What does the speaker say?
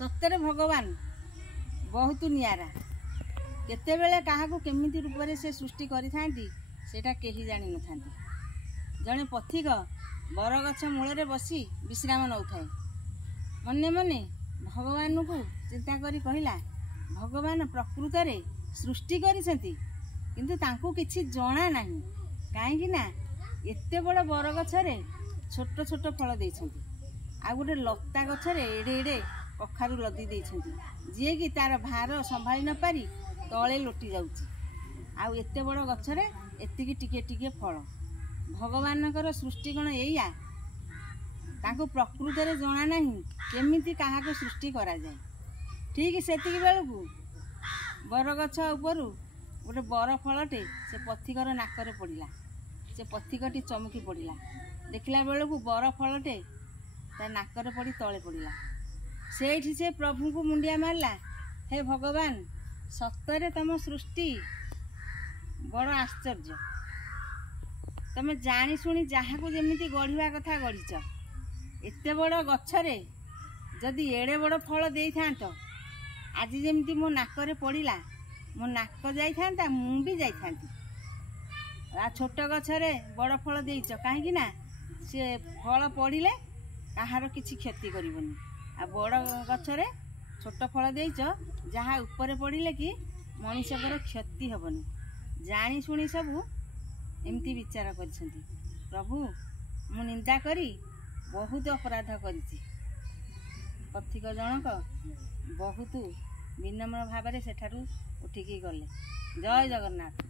सत्य भगवान बहुत निरा केतेबेले काहाकू केमिति रूप से सृष्टि करिथांती केही जानि नथांती। जड़े पथिक बरगछ मूल बसी विश्राम नौथाए मने मने भगवान को चिंता करी कहला भगवान प्रकृत रे सृष्टि करिसेंती किंतु तांको किछि जणा नाही काहेकि ना एते बड़ बरगछ रे छोट छोट फल देइछंती आ गोटे लता गछ रे एडे एडे कखारु लदी देइछंती जे कि तार भार संभाली न पारी तले लोटी जाउची आ एते बड़ गछ रे एतिकी टिके टिके फल भगवानकर सृष्टि कण एया तांको प्रकृत रे जणा नाही केमिति काहाको सृष्टि करा जाए। ठीक सेतिकी बेलकू बरगछ उपरु गोटे बर फलटे से पथिकर नाकरे पड़िला से पथिकटी चमकी पड़िला देखला बेलकू बर फलटे ता नाकरे पड़ी तले पड़िला सेठी से प्रभु को मुंडिया मारला हे भगवान सत्तरे तम सृष्टि बड़ आश्चर्य तमे जानी शुणी जहाको जेमिति गढ़िया कथा गढ़ीच एते बड़ गछरे जदि एड़े बड़ फल देई थांतो आज जेमिति मो नाकरे पड़िला मो नाक जाई थांता मु भी जाई थांती आ छोट गछरे बड़ फल देइच काहेकि ना से फल पड़िले कहार किछि क्षति करिवनी आ बड़ गछरे छोट फल देइच जहा ऊपर पड़िले कि मनुष्यकर क्षति हबनी जानी शुणी सबू एमती विचार करिसेंती। प्रभु मु निंदा करी बहुत अपराध करिछि पथिक जनक बहुत विनम्र भाव सेठारु उठिकी गले। जय जगन्नाथ।